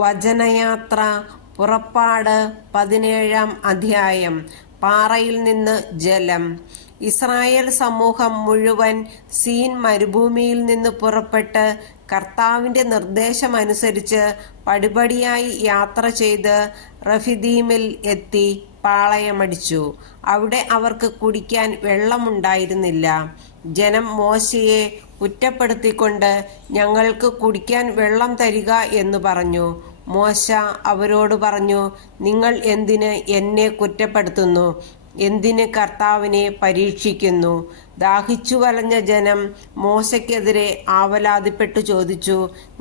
വചനയാത്ര പുറപ്പാട് 17-ാം അധ്യായം. പാറയിൽ നിന്ന് ജലം. ഇസ്രായേൽ സമൂഹം മുഴുവൻ സീൻ മരുഭൂമിയിൽ നിന്ന് പുറപ്പെട്ട് കർത്താവിൻ്റെ നിർദ്ദേശമനുസരിച്ച് പടിപടിയായി യാത്ര ചെയ്ത് റഫീദീമിൽ എത്തി പാളയമടിച്ചു. അവിടെ അവർക്ക് കുടിക്കാൻ വെള്ളമുണ്ടായിരുന്നില്ല. ജനം മോശയെ കുറ്റപ്പെടുത്തിക്കൊണ്ട് ഞങ്ങൾക്ക് കുടിക്കാൻ വെള്ളം തരിക എന്ന് പറഞ്ഞു. മോശ അവരോട് പറഞ്ഞു, നിങ്ങൾ എന്തിന് എന്നെ കുറ്റപ്പെടുത്തുന്നു? എന്തിന് കർത്താവിനെ പരീക്ഷിക്കുന്നു? ദാഹിച്ചു വലഞ്ഞ ജനം മോശയ്ക്കെതിരെ ആവലാതിപ്പെട്ടു ചോദിച്ചു,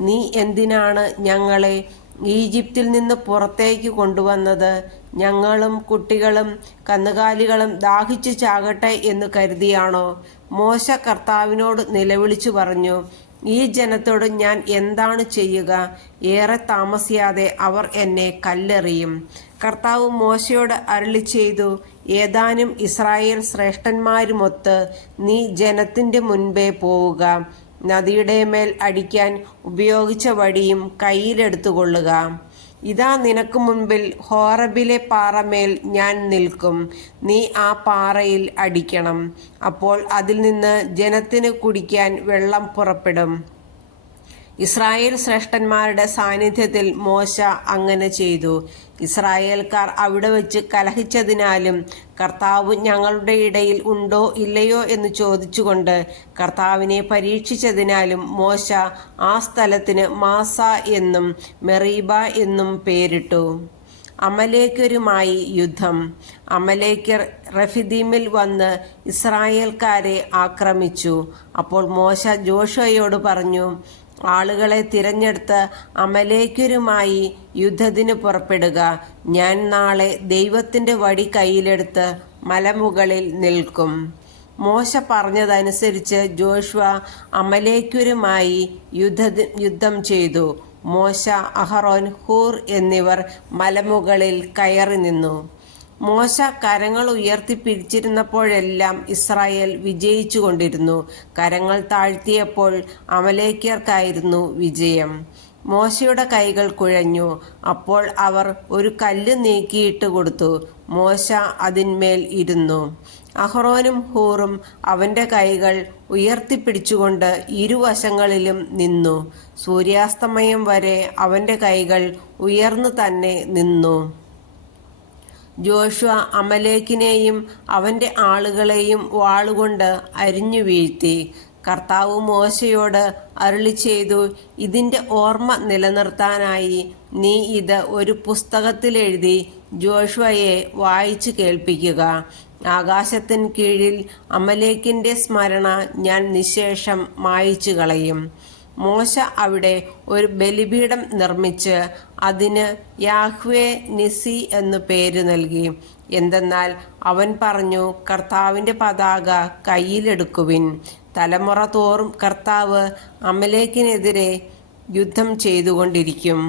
നീ എന്തിനാണ് ഞങ്ങളെ ഈജിപ്തിൽ നിന്ന് പുറത്തേക്ക് കൊണ്ടുവന്നത്? ഞങ്ങളും കുട്ടികളും കന്നുകാലികളും ദാഹിച്ചു ചാകട്ടെ എന്ന് കരുതിയാണോ? മോശ കർത്താവിനോട് നിലവിളിച്ചു പറഞ്ഞു, ഈ ജനത്തോട് ഞാൻ എന്താണ് ചെയ്യുക? ഏറെ താമസിയാതെ അവർ എന്നെ കല്ലെറിയും. കർത്താവ് മോശയോട് അരുളി ചെയ്തു, ഏതാനും ഇസ്രായേൽ ശ്രേഷ്ഠന്മാരുമൊത്ത് നീ ജനത്തിൻ്റെ മുൻപേ പോവുക. നദിയുടെ മേൽ അടിക്കാൻ ഉപയോഗിച്ച വടിയും കയ്യിലെടുത്തുകൊള്ളുക. ഇതാ നിനക്ക് മുൻപിൽ ഹോറബിലെ പാറമേൽ ഞാൻ നിൽക്കും. നീ ആ പാറയിൽ അടിക്കണം. അപ്പോൾ അതിൽ നിന്ന് ജനത്തിന് കുടിക്കാൻ വെള്ളം പുറപ്പെടും. ഇസ്രായേൽ ശ്രേഷ്ഠന്മാരുടെ സാന്നിധ്യത്തിൽ മോശ അങ്ങനെ ചെയ്തു. ഇസ്രായേൽക്കാർ അവിടെ വെച്ച് കലഹിച്ചതിനാലും കർത്താവ് ഞങ്ങളുടെ ഇടയിൽ ഉണ്ടോ ഇല്ലയോ എന്ന് ചോദിച്ചുകൊണ്ട് കർത്താവിനെ പരീക്ഷിച്ചതിനാലും മോശ ആ സ്ഥലത്തിന് മാസ എന്നും മെറീബ എന്നും പേരിട്ടു. അമലേക്കരുമായി യുദ്ധം. അമലേക്കർ റഫീദീമിൽ വന്ന് ഇസ്രായേൽക്കാരെ ആക്രമിച്ചു. അപ്പോൾ മോശ ജോഷുവയോട് പറഞ്ഞു, ആളുകളെ തിരഞ്ഞെടുത്ത് അമലേക്കരുമായി യുദ്ധത്തിന് പുറപ്പെടുക. ഞാൻ നാളെ ദൈവത്തിൻ്റെ വടി കയ്യിലെടുത്ത് മലമുകളിൽ നിൽക്കും. മോശ പറഞ്ഞതനുസരിച്ച് ജോഷുവ അമലേക്കരുമായി യുദ്ധം ചെയ്തു. മോശ, അഹറോൻ, ഹൂർ എന്നിവർ മലമുകളിൽ കയറി നിന്നു. മോശ കരങ്ങൾ ഉയർത്തിപ്പിടിച്ചിരുന്നപ്പോഴെല്ലാം ഇസ്രായേൽ വിജയിച്ചു കൊണ്ടിരുന്നു. കരങ്ങൾ താഴ്ത്തിയപ്പോൾ അമലേക്യർക്കായിരുന്നു വിജയം. മോശയുടെ കൈകൾ കുഴഞ്ഞു. അപ്പോൾ അവർ ഒരു കല്ല് നീക്കിയിട്ട് കൊടുത്തു. മോശ അതിന്മേൽ ഇരുന്നു. അഹ്റോനും ഹൂറും അവൻ്റെ കൈകൾ ഉയർത്തിപ്പിടിച്ചുകൊണ്ട് ഇരുവശങ്ങളിലും നിന്നു. സൂര്യാസ്തമയം വരെ അവൻ്റെ കൈകൾ ഉയർന്നു തന്നെ നിന്നു. ജോഷുവ അമലേക്കിനെയും അവൻ്റെ ആളുകളെയും വാളുകൊണ്ട് അരിഞ്ഞു വീഴ്ത്തി. കർത്താവ് മോശയോട് അരുളി ചെയ്തു, ഇതിൻ്റെ ഓർമ്മ നിലനിർത്താനായി നീ ഇത് ഒരു പുസ്തകത്തിൽ എഴുതി ജോഷുവയെ വായിച്ചു കേൾപ്പിക്കുക. ആകാശത്തിന് കീഴിൽ അമലേക്കിൻ്റെ സ്മരണ ഞാൻ നിശേഷം മായിച്ചു കളയും. മോശ അവിടെ ഒരു ബലിപീഠം നിർമ്മിച്ച് അതിന് യാഹ്വേ നിസി എന്നു പേര് നൽകി. എന്തെന്നാൽ അവൻ പറഞ്ഞു, കർത്താവിൻ്റെ പതാക കയ്യിലെടുക്കുവിൻ. തലമുറ തോറും കർത്താവ് അമലേക്കിനെതിരെ യുദ്ധം ചെയ്തുകൊണ്ടിരിക്കും.